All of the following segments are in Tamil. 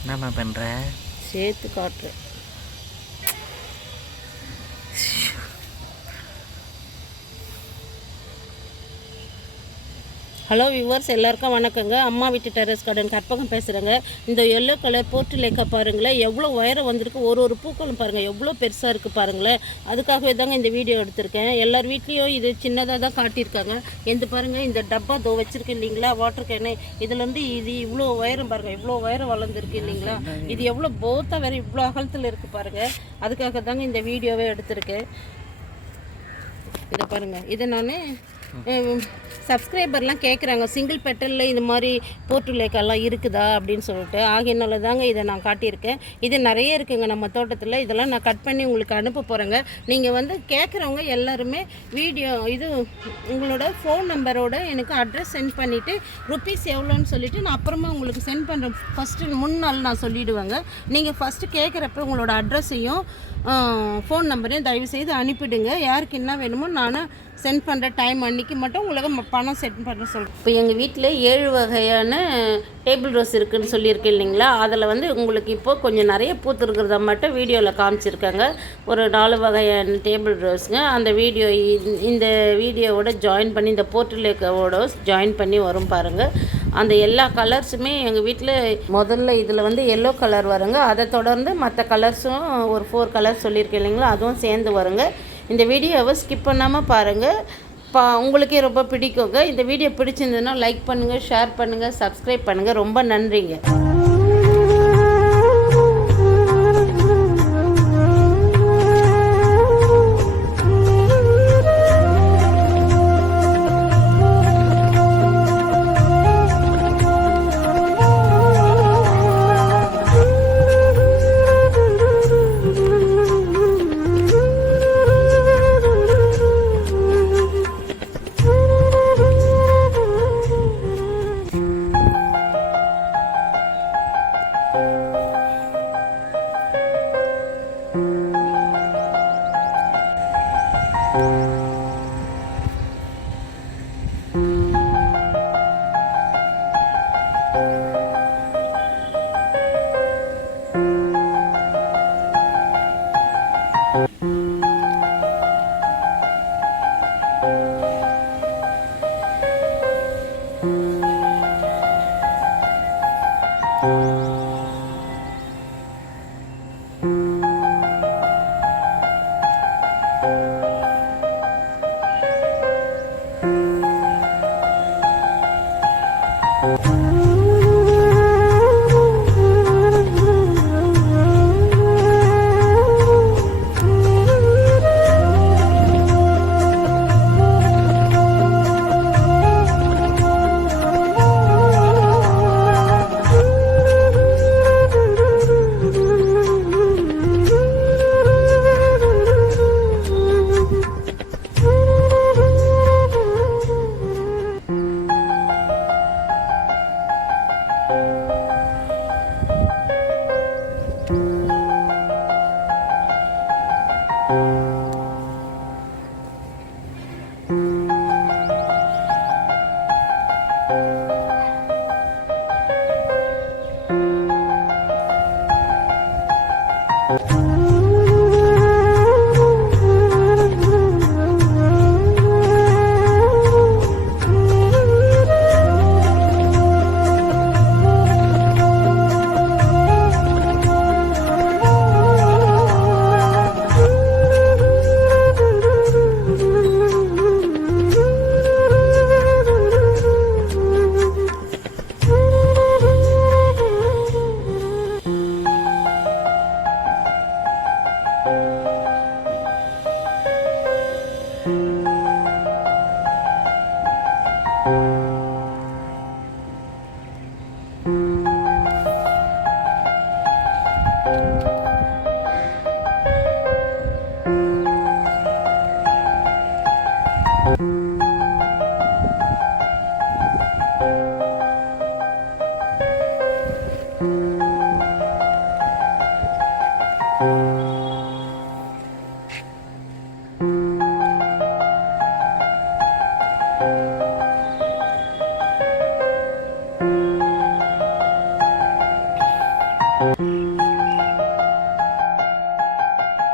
என்னம்மா பண்ணுற சேர்த்து காட்டுறேன். ஹலோ வியூவர்ஸ் எல்லாருக்கும் வணக்கங்க. அம்மா வீட்டு டெரஸ் கார்டன் கற்பகம் பேசுகிறேங்க இந்த எல்லோ கலர் போர்ட்டு லேக்காக பாருங்களேன் எவ்வளோ உயரம் வந்திருக்கு ஒரு ஒரு பூக்களும் பாருங்கள் எவ்வளோ பெருசாக இருக்குது பாருங்களேன். அதுக்காகவே தாங்க இந்த வீடியோ எடுத்திருக்கேன். எல்லார் வீட்லேயும் இது சின்னதாக தான் காட்டியிருக்காங்க. எந்த பாருங்கள் இந்த டப்பா தோ வச்சுருக்கு இல்லைங்களா வாட்டர் கேனு இதுலேருந்து இது இவ்வளோ உயரம் பாருங்கள் இவ்வளோ உயரம் வளர்ந்துருக்கு இல்லைங்களா. இது எவ்வளோ போத்தாக வேறு இவ்வளோ அகலத்தில் இருக்குது பாருங்கள் அதுக்காக தாங்க இந்த வீடியோவே எடுத்திருக்கேன். இதை பாருங்கள் இதை நான் சப்ஸ்கிரைபர்லாம் கேட்குறாங்க சிங்கிள் பெட்டலில் இது மாதிரி போர்ட்டு லேக்கெல்லாம் இருக்குதா அப்படின்னு சொல்லிட்டு. ஆகியனால தாங்க இதை நான் காட்டியிருக்கேன். இது நிறைய இருக்குங்க நம்ம தோட்டத்தில். இதெல்லாம் நான் கட் பண்ணி உங்களுக்கு அனுப்ப போகிறேங்க நீங்கள் வந்து கேட்குறவங்க எல்லாருமே வீடியோ இது உங்களோட ஃபோன் நம்பரோட எனக்கு அட்ரஸ் சென்ட் பண்ணிவிட்டு ருப்பீஸ் எவ்வளோன்னு சொல்லிவிட்டு நான் அப்புறமா உங்களுக்கு சென்ட் பண்ணுறேன் ஃபஸ்ட்டு முன்னாள் நான் சொல்லிவிடுவேங்க நீங்கள் ஃபஸ்ட்டு கேட்குறப்ப உங்களோட அட்ரஸையும் ஃபோன் நம்பரையும் தயவுசெய்து அனுப்பிடுங்க. யாருக்கு என்ன வேணுமோ நான் சென்ட் பண்ணுற டைம் அன்னைக்கு மட்டும் உங்களுக்கு பணம் சென்ட் பண்ண சொல்கிறேன் இப்போ எங்கள் வீட்டில் ஏழு வகையான டேபிள் ரோஸ் இருக்குதுன்னு சொல்லியிருக்கேன் இல்லைங்களா? அதில் வந்து உங்களுக்கு இப்போது கொஞ்சம் நிறைய பூத்துருக்கிறத மட்டும் வீடியோவில் காமிச்சிருக்காங்க. ஒரு நாலு வகையான டேபிள் ரோஸுங்க அந்த வீடியோ இந்த வீடியோவோட ஜாயின் பண்ணி இந்த போர்ட்லேக்கோட ஜாயின் பண்ணி வரும் பாருங்கள் அந்த எல்லா கலர்ஸுமே எங்கள் வீட்டில் முதல்ல இதில் வந்து எல்லோ கலர் வருங்க. அதை தொடர்ந்து மற்ற கலர்ஸும் ஒரு ஃபோர் கலர்ஸ் சொல்லியிருக்கேன் இல்லைங்களா? அதுவும் சேர்ந்து வருங்க. இந்த வீடியோவை ஸ்கிப் பண்ணாமல் பாருங்கள் பா உங்களுக்கே ரொம்ப பிடிக்குங்க. இந்த வீடியோ பிடிச்சிருந்ததுன்னா லைக் பண்ணுங்கள் ஷேர் பண்ணுங்கள் சப்ஸ்கிரைப் பண்ணுங்கள் ரொம்ப நன்றிங்க.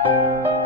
Música